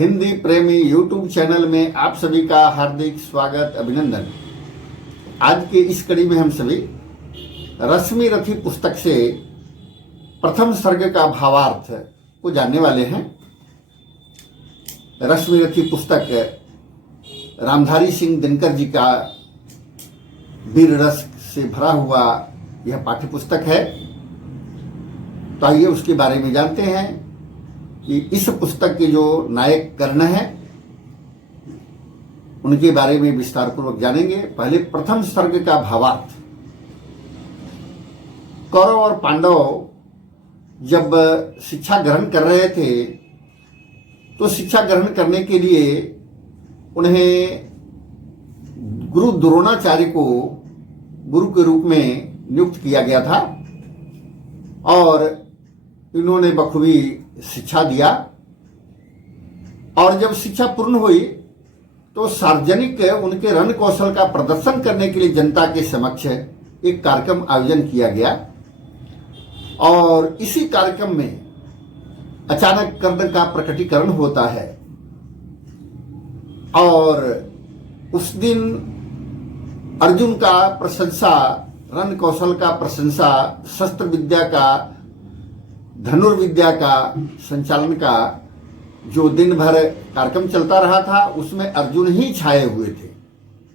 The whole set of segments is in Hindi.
हिंदी प्रेमी यूट्यूब चैनल में आप सभी का हार्दिक स्वागत अभिनंदन। आज के इस कड़ी में हम सभी रश्मि रथी पुस्तक से प्रथम सर्ग का भावार्थ को जानने वाले हैं। रश्मि रथी पुस्तक रामधारी सिंह दिनकर जी का वीर रस से भरा हुआ यह पाठ्य पुस्तक है। तो आइए उसके बारे में जानते हैं कि इस पुस्तक के जो नायक कर्ण हैं उनके बारे में विस्तार पूर्वक जानेंगे। पहले प्रथम सर्ग का भावार्थ। कौरव और पांडव जब शिक्षा ग्रहण कर रहे थे तो शिक्षा ग्रहण करने के लिए उन्हें गुरु द्रोणाचार्य को गुरु के रूप में नियुक्त किया गया था और इन्होंने बखूबी शिक्षा दिया। और जब शिक्षा पूर्ण हुई तो सार्वजनिक उनके रण कौशल का प्रदर्शन करने के लिए जनता के समक्ष एक कार्यक्रम आयोजन किया गया। और इसी कार्यक्रम में अचानक कर्ण का प्रकटीकरण होता है और उस दिन अर्जुन का प्रशंसा, रण कौशल का प्रशंसा, शस्त्र विद्या का, धनुर्विद्या का संचालन का जो दिन भर कार्यक्रम चलता रहा था उसमें अर्जुन ही छाए हुए थे।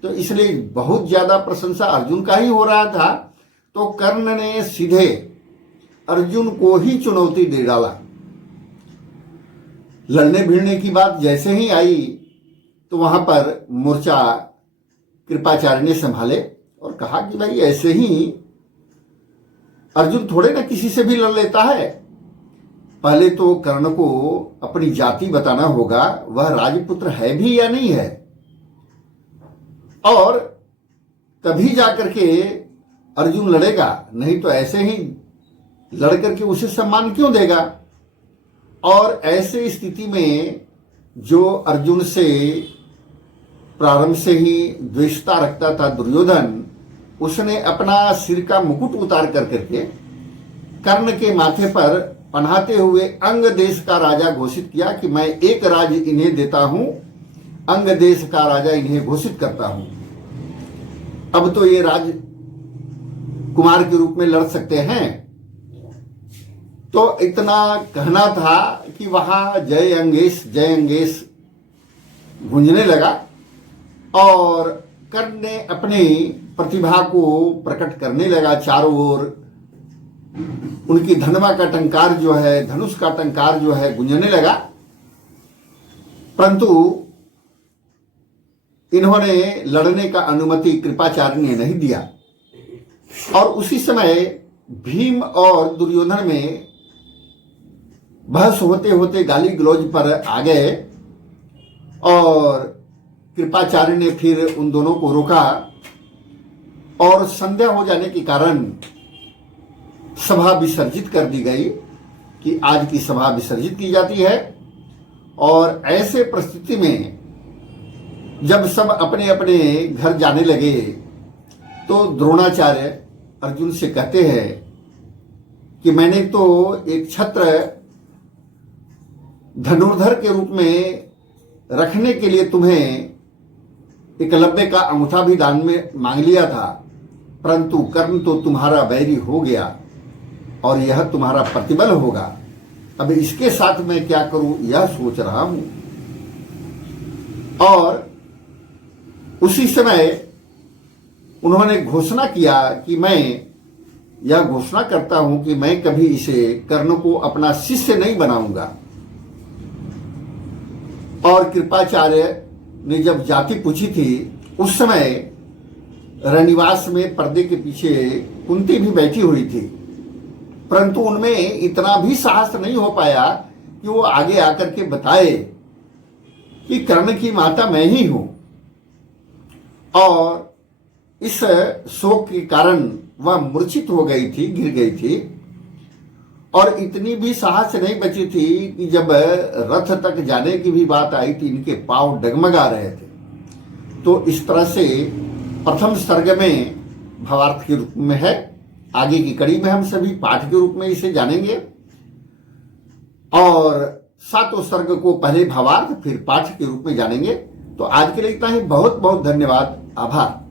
तो इसलिए बहुत ज्यादा प्रशंसा अर्जुन का ही हो रहा था। तो कर्ण ने सीधे अर्जुन को ही चुनौती दे डाला। लड़ने भिड़ने की बात जैसे ही आई तो वहां पर मोर्चा कृपाचार्य ने संभाले और कहा कि भाई ऐसे ही अर्जुन थोड़े ना किसी से भी लड़ लेता है। पहले तो कर्ण को अपनी जाति बताना होगा, वह राजपुत्र है भी या नहीं है, और तभी जाकर के अर्जुन लड़ेगा, नहीं तो ऐसे ही लड़ करके उसे सम्मान क्यों देगा। और ऐसे स्थिति में जो अर्जुन से प्रारंभ से ही द्वेषता रखता था दुर्योधन, उसने अपना सिर का मुकुट उतार कर करके कर्ण के माथे पर पहनाते हुए अंग देश का राजा घोषित किया कि मैं एक राज इन्हें देता हूं, अंग देश का राजा इन्हें घोषित करता हूं। अब तो ये राज कुमार के रूप में लड़ सकते हैं। तो इतना कहना था कि वहां जय अंगेश गूंजने लगा और कर्ण ने अपनी प्रतिभा को प्रकट करने लगा। चारों ओर उनकी धनवा का टंकार जो है, धनुष का टंकार जो है गूंजने लगा। परंतु इन्होंने लड़ने का अनुमति कृपाचार्य ने नहीं दिया। और उसी समय भीम और दुर्योधन में बहस होते होते गाली गलौज पर आ गए और कृपाचार्य ने फिर उन दोनों को रोका और संध्या हो जाने के कारण सभा विसर्जित कर दी गई कि आज की सभा विसर्जित की जाती है। और ऐसे परिस्थिति में जब सब अपने अपने घर जाने लगे तो द्रोणाचार्य अर्जुन से कहते हैं कि मैंने तो एक छत्र धनुर्धर के रूप में रखने के लिए तुम्हें एकलव्य का अंगूठा भी दान में मांग लिया था, परंतु कर्ण तो तुम्हारा बैरी हो गया और यह तुम्हारा प्रतिबल होगा। अब इसके साथ मैं क्या करूं यह सोच रहा हूं। और उसी समय उन्होंने घोषणा किया कि मैं यह घोषणा करता हूं कि मैं कभी इसे कर्ण को अपना शिष्य नहीं बनाऊंगा। और कृपाचार्य ने जब जाति पूछी थी उस समय रनिवास में पर्दे के पीछे कुंती भी बैठी हुई थी, परंतु उनमें इतना भी साहस नहीं हो पाया कि वो आगे आकर के बताए कि कर्ण की माता मैं ही हूं। और इस शोक के कारण वह मूर्छित हो गई थी, गिर गई थी। और इतनी भी साहस नहीं बची थी कि जब रथ तक जाने की भी बात आई थी इनके पांव डगमगा रहे थे। तो इस तरह से प्रथम सर्ग में भावार्थ के रूप में है। आगे की कड़ी में हम सभी पाठ के रूप में इसे जानेंगे। और सातों सर्ग को पहले भावार्थ फिर पाठ के रूप में जानेंगे। तो आज के लिए इतना ही। बहुत बहुत धन्यवाद, आभार।